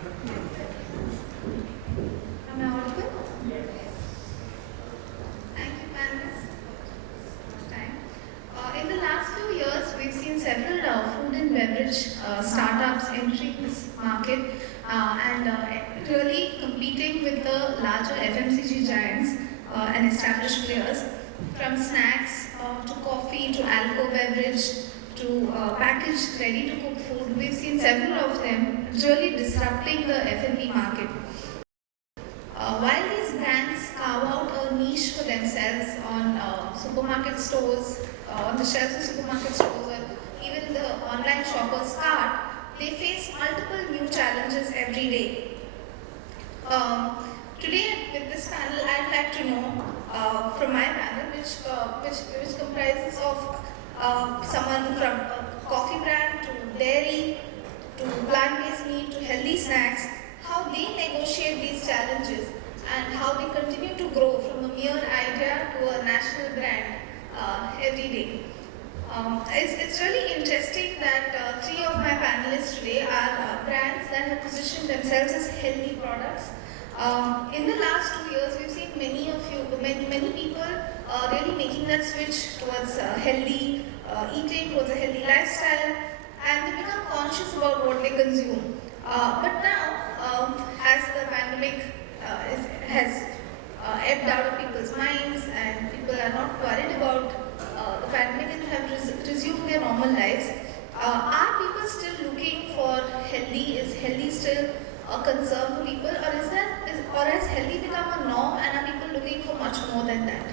Am I audible? Thank you, panelists. Time. In the last few years, we've seen several food and beverage startups entering this market and really competing with the larger FMCG giants and established players, from snacks to coffee to alcohol beverage to packaged ready-to-cook food. We've seen several of them really disrupting the F&B market. While these brands carve out a niche for themselves on supermarket stores, on the shelves of supermarket stores, or even the online shopper's cart, they face multiple new challenges every day. Today, with this panel, I'd like to know from my panel, which comprises of someone from a coffee brand to dairy to plant-based meat to healthy snacks, how they negotiate these challenges and how they continue to grow from a mere idea to a national brand every day. It's really interesting that three of my panelists today are brands that have positioned themselves as healthy products. In the last 2 years, we've seen many people really making that switch towards healthy eating, towards a healthy lifestyle, and they become conscious about what they consume. But now, as the pandemic has ebbed out of people's minds and people are not worried about the pandemic and have resumed their normal lives, are people still looking for healthy? Is healthy still a concern for people, or has healthy become a norm and are people looking for much more than that?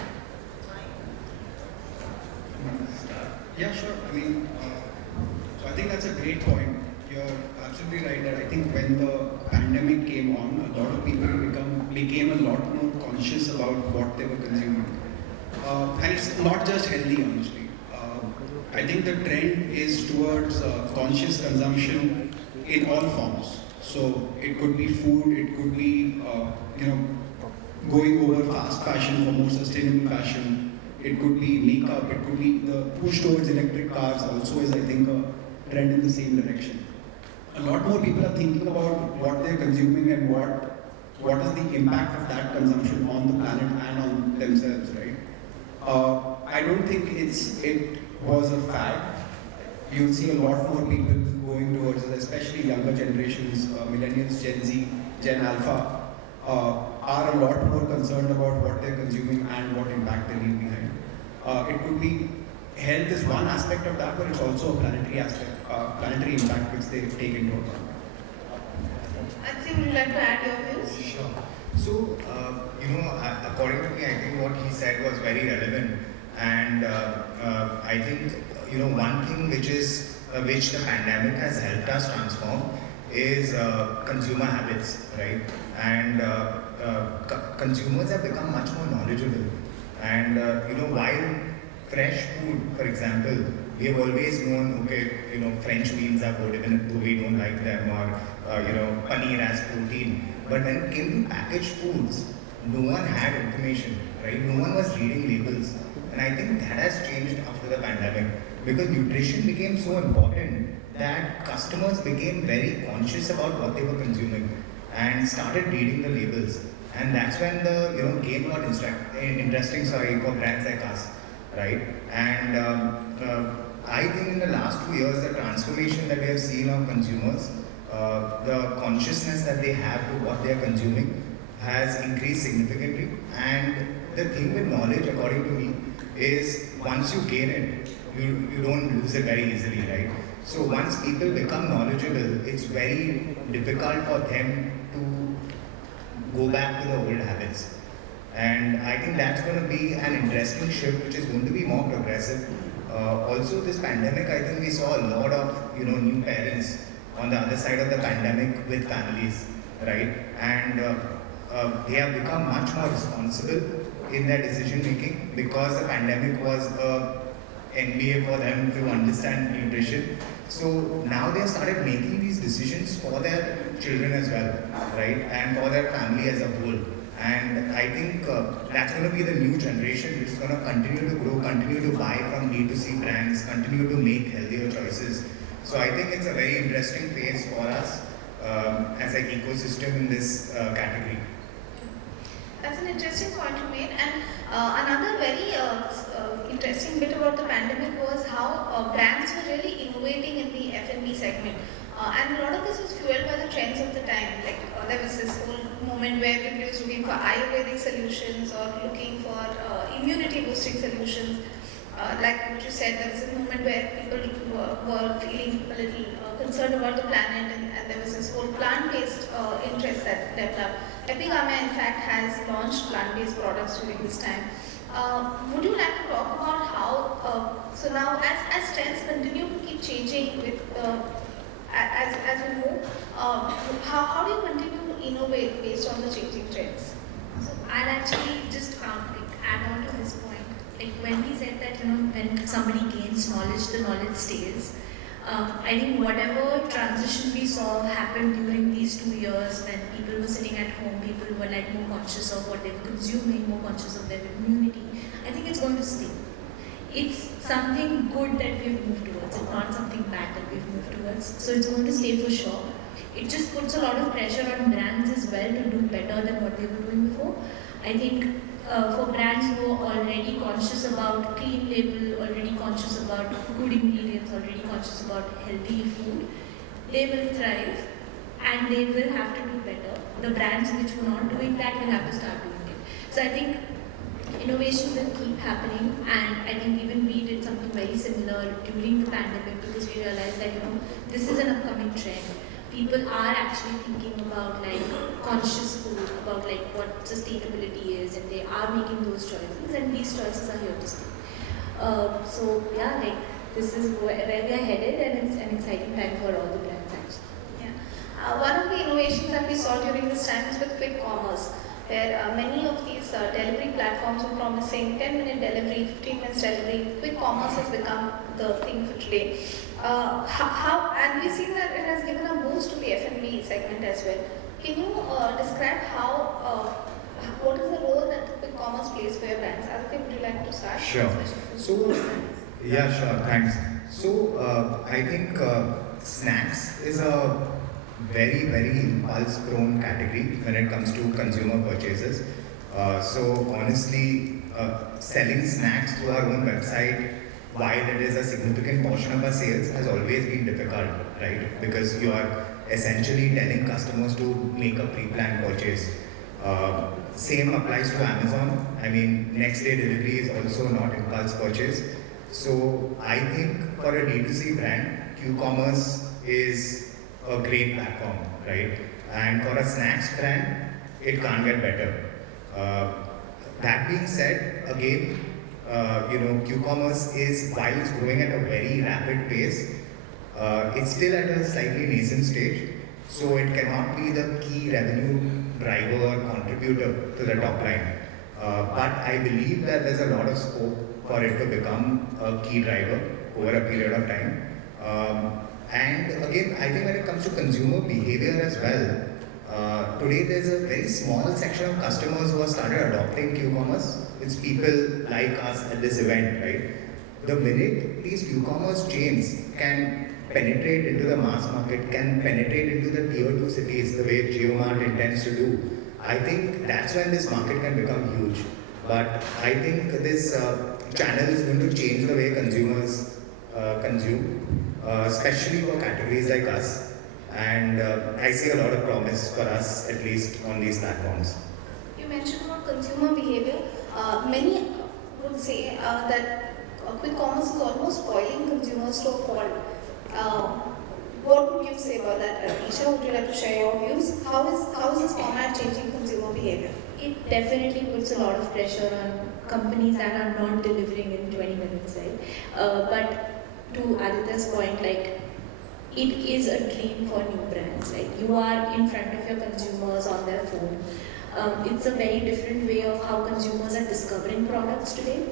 Yeah, sure. So I think that's a great point. You're absolutely right that I think when the pandemic came on, a lot of people became a lot more conscious about what they were consuming. And it's not just healthy, honestly. I think the trend is towards conscious consumption in all forms. So it could be food, it could be going over fast fashion for more sustainable fashion. It could be makeup, it could be the push towards electric cars also is, I think, a trend in the same direction. A lot more people are thinking about what they're consuming and what is the impact of that consumption on the planet and on themselves, right? I don't think it was a fad. You'll see a lot more people going towards it, especially younger generations, millennials, Gen Z, Gen Alpha, are a lot more concerned about what they're consuming and what impact they leave behind. It could be health is one aspect of that, but it's also a planetary aspect, planetary impact which they take into account. I think would you like to add your views? Sure. So, according to me, I think what he said was very relevant, and I think one thing which the pandemic has helped us transform is consumer habits, right? And consumers have become much more knowledgeable, and while fresh food, for example, we have always known, okay, French beans are good even though we don't like them, or paneer as protein. But when it came to packaged foods, no one had information, right? No one was reading labels. And I think that has changed after the pandemic, because nutrition became so important that customers became very conscious about what they were consuming and started reading the labels. And that's when the game got interesting for brands like us, right? And I think in the last 2 years, the transformation that we have seen of consumers, the consciousness that they have to what they are consuming has increased significantly. And the thing with knowledge, according to me, is once you gain it, you don't lose it very easily, right? So once people become knowledgeable, it's very difficult for them to go back to the old habits. And I think that's going to be an interesting shift, which is going to be more progressive. Also, this pandemic, I think we saw a lot of new parents on the other side of the pandemic with families, right? And they have become much more responsible in their decision making, because the pandemic was a MBA for them to understand nutrition. So now they have started making these decisions for their children as well, right? And for their family as a whole. And I think that's going to be the new generation, which is going to continue to grow, continue to buy from D2C brands, continue to make healthier choices. So I think it's a very interesting phase for us. as an ecosystem in this category. That's an interesting point you made. And another very interesting bit about the pandemic was how brands were really innovating in the F&B segment. And a lot of this was fueled by the trends of the time. Like there was this whole moment where people was looking for Ayurvedic solutions or looking for immunity boosting solutions. Like what you said, there was a moment where people were feeling a little concerned about the planet, and there was this whole plant-based interest that developed. Epigame, in fact, has launched plant-based products during this time. Would you like to talk about how, so now as trends continue to keep changing with, as we move, how do you continue to innovate based on the changing trends? So I'll actually just add on to his point. Like when he said that, when somebody gains knowledge, the knowledge stays. I think whatever transition we saw happen during these 2 years when people were sitting at home, people were like more conscious of what they were consuming, more conscious of their immunity. I think it's going to stay. It's something good that we've moved towards. It's not something bad that we've moved towards. So it's going to stay for sure. It just puts a lot of pressure on brands as well to do better than what they were doing before. I think for brands who are already conscious about clean label, already conscious about good ingredients, already conscious about healthy food, they will thrive and they will have to do better. The brands which were not doing that will have to start doing it. So I think innovation will keep happening, and I think even we did something very similar during the pandemic because we realized that this is an upcoming trend. People are actually thinking about like conscious food, about like what sustainability is, and they are making those choices, and these choices are here to stay. So yeah, like this is where we are headed, and it's an exciting time for all the brands actually. Yeah. One of the innovations that we saw during this time is with quick commerce, where many of these delivery platforms were promising 10-minute delivery, 15 minutes delivery. Quick commerce has become the thing for today. And we've seen that it has given a boost to the F&B segment as well. Can you describe what is the role that quick commerce plays for your brands? Aditya, would you like to start? Sure. So, yeah, sure, thanks. So, I think snacks is a very, very impulse-prone category when it comes to consumer purchases. So, honestly, selling snacks through our own website, while it is a significant portion of our sales, has always been difficult, right? Because you are essentially telling customers to make a pre-planned purchase. Same applies to Amazon. I mean, next day delivery is also not impulse purchase. So I think for a D2C brand, Q-commerce is a great platform, right? And for a snacks brand, it can't get better. That being said, again, Q-commerce is, while it's growing at a very rapid pace, it's still at a slightly nascent stage. So it cannot be the key revenue driver or contributor to the top line. But I believe that there's a lot of scope for it to become a key driver over a period of time. And again, I think when it comes to consumer behavior as well, today there's a very small section of customers who have started adopting Q-commerce. It's people like us at this event, right? The minute these Q-commerce chains can penetrate into the mass market, can penetrate into the tier 2 cities the way JioMart intends to do, I think that's when this market can become huge. But I think this channel is going to change the way consumers consume, especially for categories like us. And I see a lot of promise for us, at least on these platforms. You mentioned about consumer behavior. Many would say that quick commerce is almost spoiling consumers to a fault. What would you say about that, Isha? Would you like to share your views? How is this format changing consumer behavior? It definitely puts a lot of pressure on companies that are not delivering in 20 minutes, right? But to Aditya's point, like, it is a dream for new brands, right? You are in front of your consumers on their phone. It's a very different way of how consumers are discovering products today.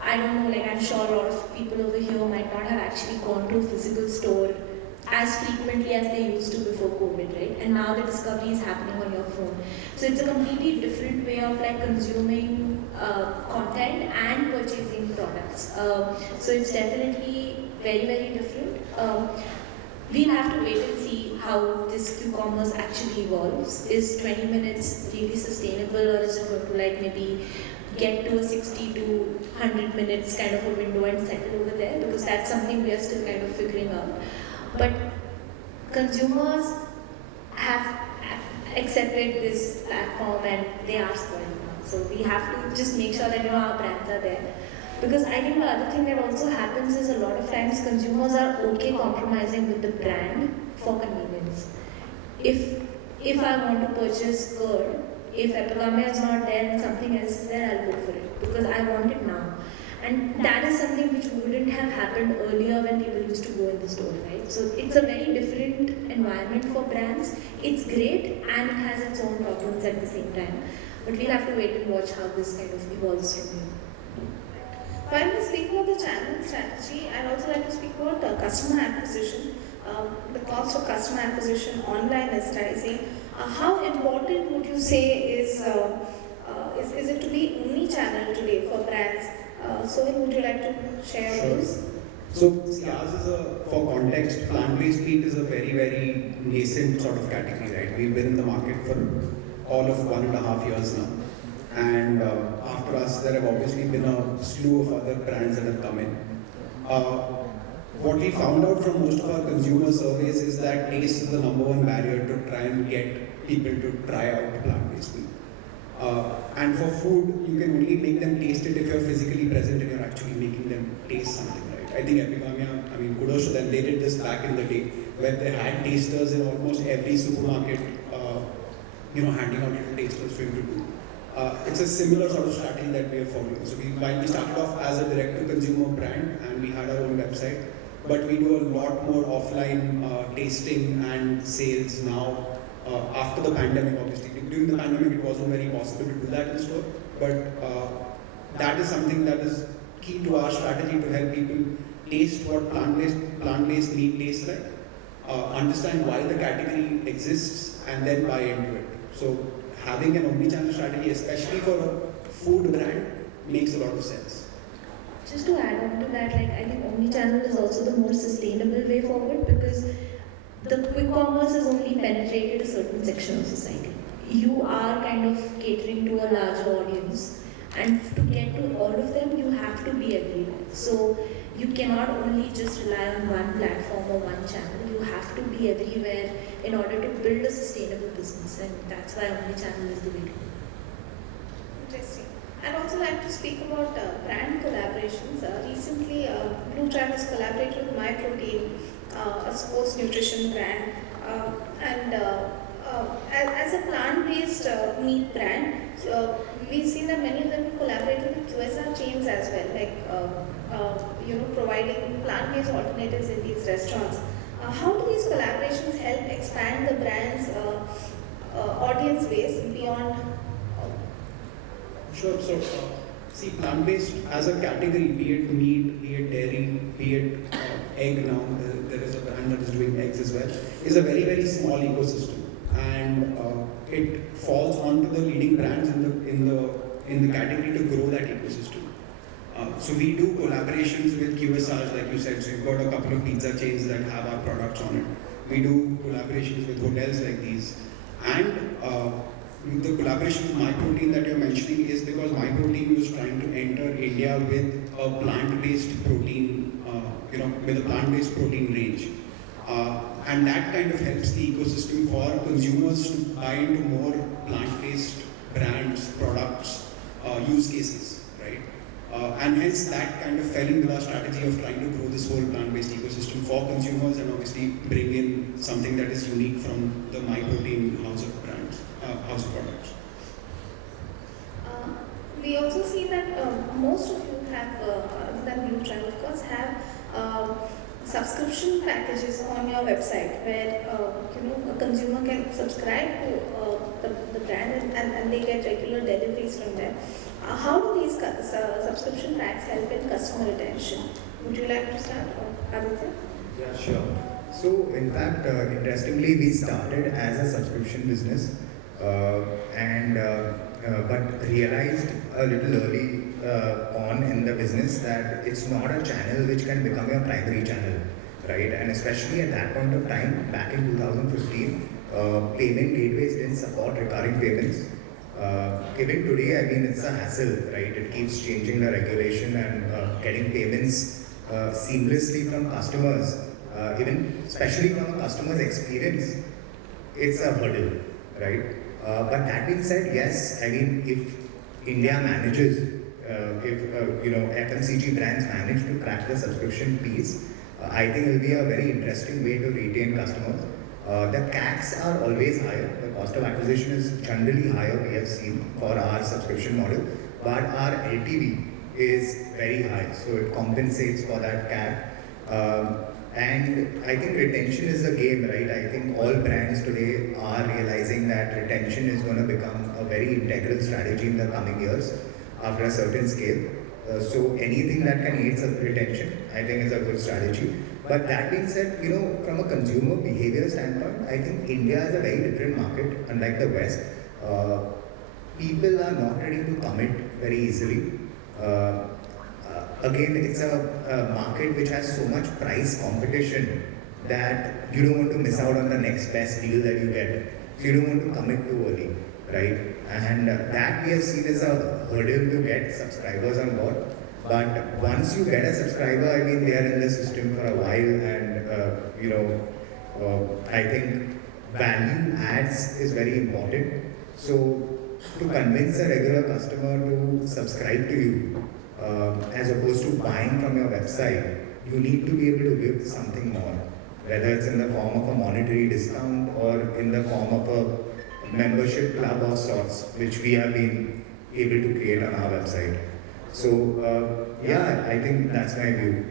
I don't know, like I'm sure a lot of people over here might not have actually gone to a physical store as frequently as they used to before COVID, right? And now the discovery is happening on your phone. So it's a completely different way of like consuming content and purchasing products. So it's definitely very, very different. we'll have to wait and see how this Q-commerce actually evolves. Is 20 minutes really sustainable, or is it going to like maybe get to a 60 to 100 minutes kind of a window and settle over there? Because that's something we are still kind of figuring out. But consumers have accepted this platform and they are spoiled now. So we have to just make sure that our brands are there. Because I think the other thing that also happens is a lot of times consumers are okay compromising with the brand for convenience. If I want to purchase curd, if epigame is not there and something else is there, I'll go for it because I want it now. And that is something which wouldn't have happened earlier when people used to go in the store, right? So it's a very different environment for brands. It's great and it has its own problems at the same time. But we'll have to wait and watch how this kind of evolves from here. While we speak about the channel strategy, I'd also like to speak about customer acquisition. The cost of customer acquisition online is rising. How important would you say is it to be omni-channel today for brands? Sohil, would you like to share this? So, see, ours is for context, plant-based meat is a very, very nascent sort of category, right? We've been in the market for all of 1.5 years now. And after us, there have obviously been a slew of other brands that have come in. What we found out from most of our consumer surveys is that taste is the #1 barrier to try and get people to try out plant-based meat. And for food, you can only make them taste it if you're physically present and you're actually making them taste something, right? I think Epigame, kudos to them, they did this back in the day where they had tasters in almost every supermarket, handing out little tasters for you to do. It's a similar sort of strategy that we are following. So while we started off as a direct-to-consumer brand and we had our own website, but we do a lot more offline tasting and sales now after the pandemic, obviously. During the pandemic, it wasn't very possible to do that in the store, but that is something that is key to our strategy to help people taste what plant-based meat tastes like, understand why the category exists, and then buy into it. So having an omni-channel strategy, especially for a food brand, makes a lot of sense. Just to add on to that, I think omni-channel is also the more sustainable way forward because the quick commerce has only penetrated a certain section of society. You are kind of catering to a larger audience, and to get to all of them, you have to be everywhere. So you cannot only just rely on one platform or one channel. You have to be everywhere in order to build a sustainable business, and that's why omni-channel is the way to go. Interesting. I'd also like to speak about brand collaborations. Recently, Blue Tribe has collaborated with MyProtein, a sports nutrition brand, and as a plant-based meat brand, we've seen that many of them have collaborated with QSR chains as well, providing plant-based alternatives in these restaurants. How do these collaborations help expand the brand's audience base beyond? Sure. So, see, plant-based as a category, be it meat, be it dairy, be it egg now, there is a brand that is doing eggs as well, is a very, very small ecosystem. And it falls onto the leading brands in the category to grow that ecosystem. So we do collaborations with QSRs, like you said. So you've got a couple of pizza chains that have our products on it. We do collaborations with hotels like these. And the collaboration with MyProtein that you're mentioning is because MyProtein was trying to enter India with a plant-based protein, with a plant-based protein range. And that kind of helps the ecosystem for consumers to buy into more plant-based brands, products, use cases, right? And hence that kind of fell into our strategy of trying to grow this whole plant-based ecosystem for consumers and obviously bring in something that is unique from the MyProtein house of brands, house of products. We also see that most of you have, other than Blue Tribe, of course, have subscription packages on your website where a consumer can subscribe to the brand and they get regular deliveries from them. How do these subscription packs help in customer retention? Would you like to start, or Aditya? Yeah, sure. So, in fact, interestingly, we started as a subscription business, but realized a little early on in the business that it's not a channel which can become your primary channel, right? And especially at that point of time, back in 2015, payment gateways didn't support recurring payments. Even today, I mean, it's a hassle, right? It keeps changing the regulation and getting payments seamlessly from customers, even especially from a customer's experience, it's a hurdle, right? But that being said, yes, I mean, if India manages, if FMCG brands manage to crack the subscription piece, I think it will be a very interesting way to retain customers. The CACs are always higher. The cost of acquisition is generally higher, we have seen, for our subscription model, but our LTV is very high, so it compensates for that CAC. And I think retention is the game, right? I think all brands today are realizing that retention is going to become a very integral strategy in the coming years after a certain scale. So anything that can aid retention, I think is a good strategy. But that being said, from a consumer behavior standpoint, I think India is a very different market, unlike the West. People are not ready to commit very easily. Again, it's a market which has so much price competition that you don't want to miss out on the next best deal that you get. So you don't want to commit too early, right? And that we have seen is a hurdle to get subscribers on board. But once you get a subscriber, I mean, they are in the system for a while, and I think value adds is very important. So to convince a regular customer to subscribe to you, as opposed to buying from your website, you need to be able to give something more, whether it's in the form of a monetary discount or in the form of a membership club of sorts, which we have been able to create on our website. So, yeah, I think that's my view.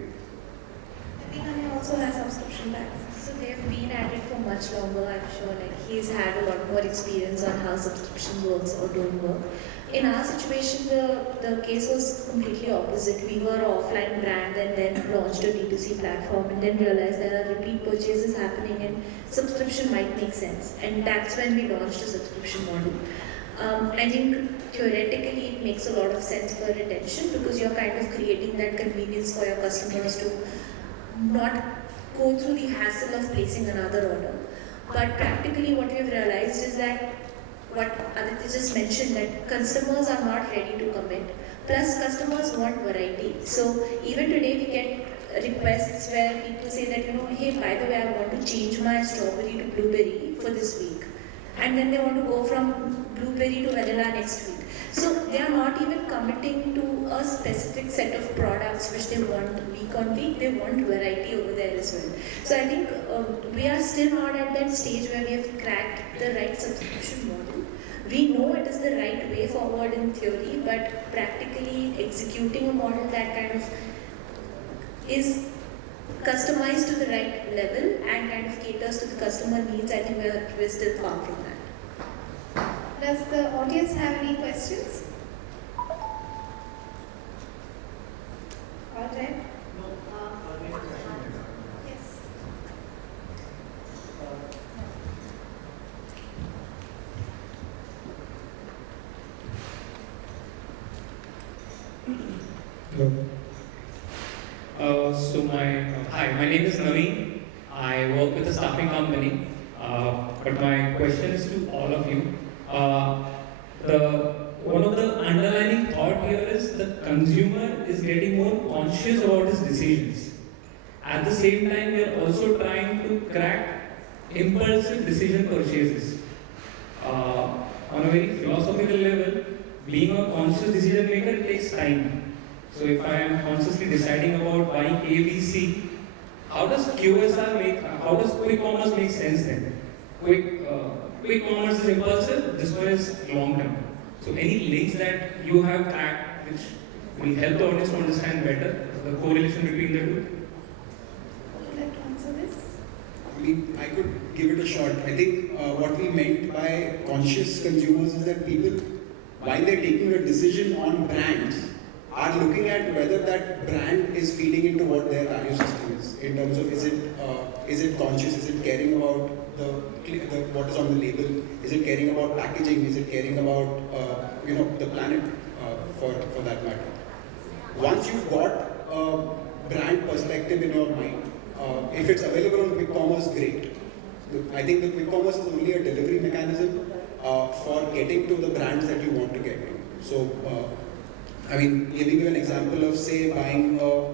Abhinanyan also has subscription bags. So they've been at it for much longer, I'm sure. Like he's had a lot more experience on how subscription works or don't work. In our situation, the case was completely opposite. We were an offline brand and then launched a D2C platform and then realized there are repeat purchases happening and subscription might make sense. And that's when we launched a subscription model. I think theoretically it makes a lot of sense for retention because you're kind of creating that convenience for your customers to not go through the hassle of placing another order. But practically what we've realized is that what Aditya just mentioned, that customers are not ready to commit. Plus customers want variety. So even today we get requests where people say that, hey, by the way, I want to change my strawberry to blueberry for this week. And then they want to go from blueberry to vanilla next week. So they are not even committing to a specific set of products which they want week on week. They want variety over there as well. So I think we are still not at that stage where we have cracked the right subscription model. We know it is the right way forward in theory, but practically executing a model that kind of is customized to the right level and kind of caters to the customer needs, I think we're still far from that. Does the audience have any questions? All right. Yes. Hello. Hi, my name is Naveen. I work with a staffing company. But my question is to all of you. One of the underlying thought here is the consumer is getting more conscious about his decisions. At the same time, we are also trying to crack impulsive decision purchases. On a very philosophical level, being a conscious decision maker takes time. So if I am consciously deciding about buying A, B, C, how does quick commerce make sense then? Quick commerce is impulsive, this one is long term. So any links that you have cracked which will help the audience to understand better the correlation between the two? Would you like to answer this? I mean, I could give it a shot. I think what we meant by conscious consumers is that people, while they're taking a decision on brands, are looking at whether that brand is feeding into what their value system is. In terms of is it conscious? Is it caring about what is on the label? Is it caring about packaging? Is it caring about the planet for that matter? Once you've got a brand perspective in your mind, if it's available on quick commerce, great. I think the quick commerce is only a delivery mechanism for getting to the brands that you want to get to. So, I mean, giving you an example of, say, buying a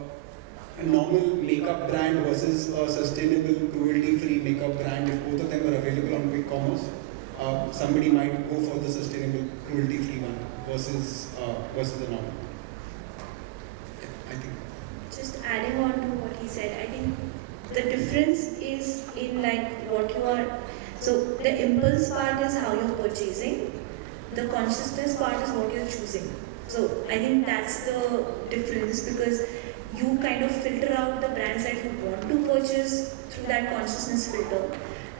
normal makeup brand versus a sustainable, cruelty-free makeup brand, if both of them are available on quick commerce, somebody might go for the sustainable, cruelty-free one versus the normal. Yeah, I think. Just adding on to what he said, I think the difference is in like what you are. So the impulse part is how you're purchasing. The consciousness part is what you're choosing. So I think that's the difference, because you kind of filter out the brands that you want to purchase through that consciousness filter,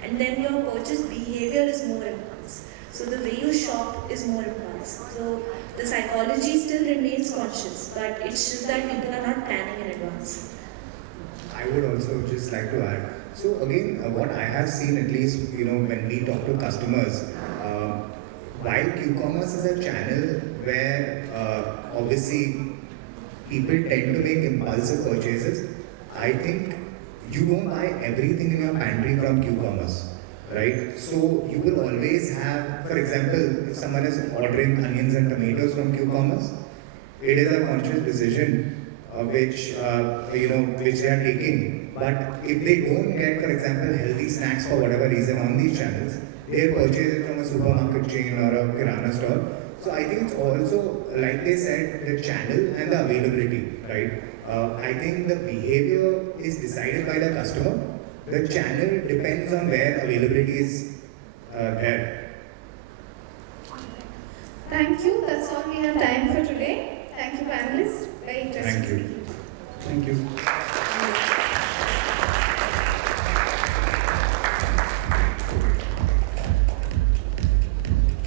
and then your purchase behavior is more impulse. So the way you shop is more impulse. So the psychology still remains conscious, but it's just that people are not planning in advance. I would also just like to add. So again, what I have seen, at least when we talk to customers, while Q-commerce is a channel where obviously people tend to make impulsive purchases, I think you don't buy everything in your pantry from Q-commerce, right? So you will always have, for example, if someone is ordering onions and tomatoes from Q-commerce, it is a conscious decision which they are taking. But if they don't get, for example, healthy snacks for whatever reason on these channels, they purchase it from a supermarket chain or a kirana store. So I think it's also, like they said, the channel and the availability, right? I think the behavior is decided by the customer. The channel depends on where availability is there. Thank you. That's all we have time for today. Thank you, panelists. Very interesting. Thank you. Thank you.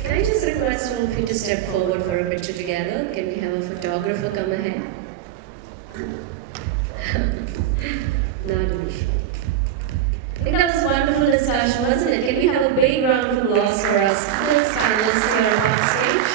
Can I just request all of you to step forward for a picture together? Can we have a photographer come ahead? Not I think that was a wonderful discussion, wasn't it? Can we have a big round of applause for us panelists here on stage?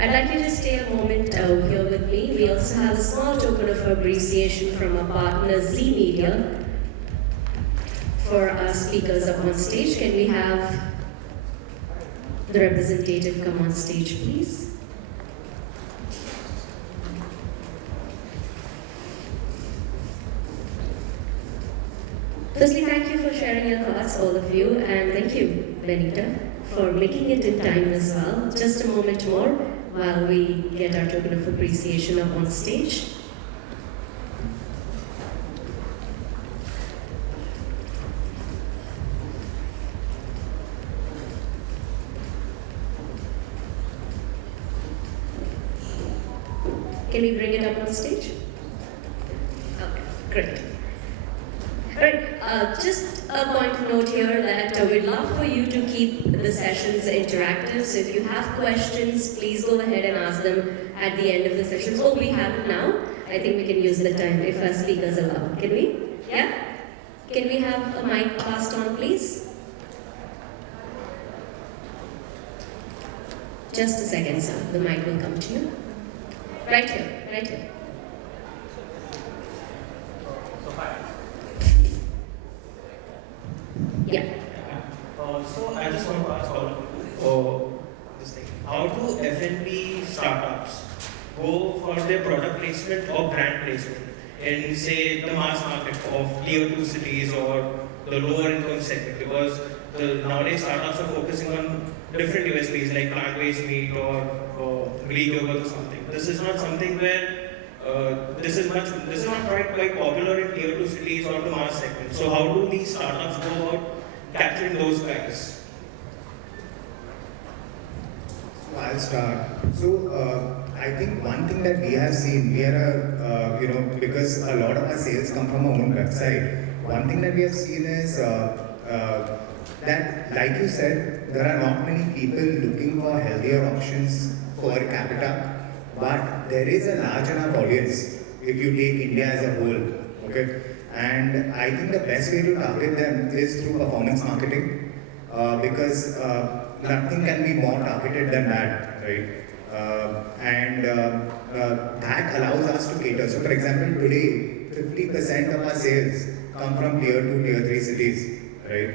I'd like you to stay a moment here with me. We also have a small token of appreciation from our partner Z Media for our speakers up on stage. Can we have the representative come on stage, please? Firstly, thank you for sharing your thoughts, all of you, and thank you, Benita, for making it in time as well. Just a moment more while we get our token of appreciation up on stage. Can we bring it up on stage? Okay, great. Alright, just a point of note here that we'd love for you to keep the sessions interactive. So if you have questions, please go ahead and ask them at the end of the sessions. Oh, we have it now. I think we can use the time if our speakers allow. Can we? Yeah? Can we have a mic passed on, please? Just a second, sir. The mic will come to you. Right here, right here. Yeah. So I just want to ask all of you, this thing. How do F&B startups go for their product placement or brand placement in, say, the mass market of tier 2 cities or the lower income segment? Because nowadays startups are focusing on different USPs like plant-based meat or Greek yogurt or something. This is not something where this is not quite popular in tier 2 cities or the mass segment. So how do these startups go about capturing those guys? So I'll start. So I think one thing that we have seen, we are because a lot of our sales come from our own website. One thing that we have seen is that, like you said, there are not many people looking for healthier options per capita, but there is a large enough audience if you take India as a whole, Okay, and I think the best way to target them is through performance marketing, because nothing can be more targeted than that, right? That allows us to cater. So, for example, today 50% of our sales come from tier 2, tier 3 cities, right?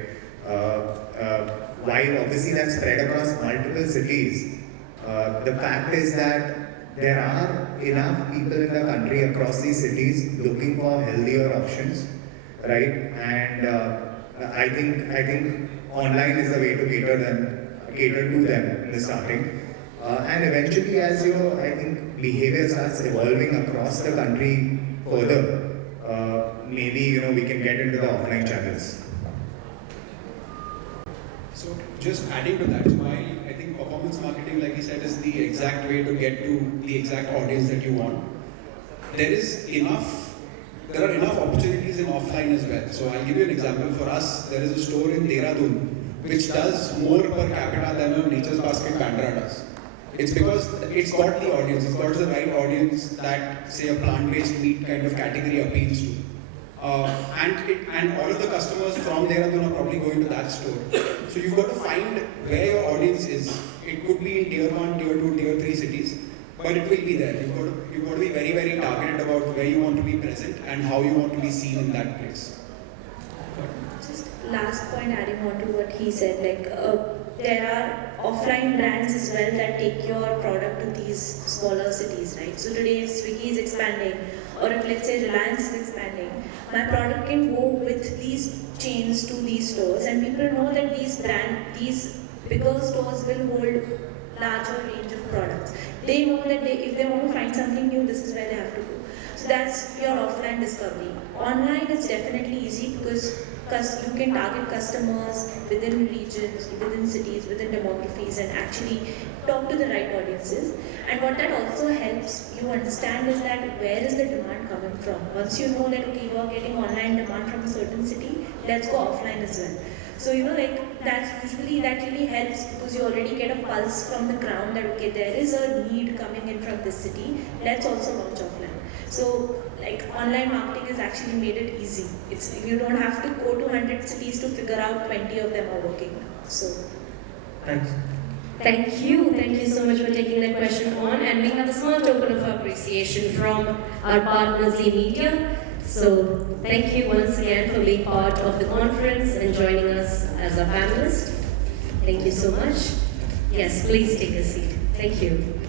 While obviously that's spread across multiple cities, the fact is that there are enough people in the country across these cities looking for healthier options, right? And I think online is the way to cater to them in the starting. And eventually, as you know, I think behavior starts evolving across the country further. Maybe we can get into the offline channels. So just adding to that, while I think performance marketing, like he said, is the exact way to get to the exact audience that you want, there are enough opportunities in offline as well. So I'll give you an example. For us, there is a store in Dehradun which does more per capita than a Nature's Basket Bandra does. It's because it's got the audience, it's got the right audience that, say, a plant-based meat kind of category appeals to. And all of the customers from Dehradun are probably going to that store. So you've got to find where your audience is. It could be in tier 1, tier 2, tier 3 cities, but it will be there. You've got to be very, very targeted about where you want to be present and how you want to be seen in that place. Just last point adding on to what he said, there are offline brands as well that take your product to these smaller cities, right? So today if Swiggy is expanding, or if let's say Reliance is expanding, my product can go with these chains to these stores, and people know that these bigger stores will hold larger range of products. They know that if they want to find something new, this is where they have to go. So that's your offline discovery. Online is definitely easy because you can target customers within regions, within cities, within demographies, and actually talk to the right audiences. And what that also helps you understand is that where is the demand coming from? Once you know that okay, you are getting online demand from a certain city, let's go offline as well. So that really helps because you already get a pulse from the ground that okay, there is a need coming in from this city. Let's also launch offline. So online marketing has actually made it easy. You don't have to go to 100 cities to figure out 20 of them are working now. So Thanks. Thank you so much for taking that question on, and we have a small token of appreciation from our partners, Zee Media. So thank you once again for being part of the conference and joining us as a panelist. Thank you so much. Yes, please take a seat. Thank you.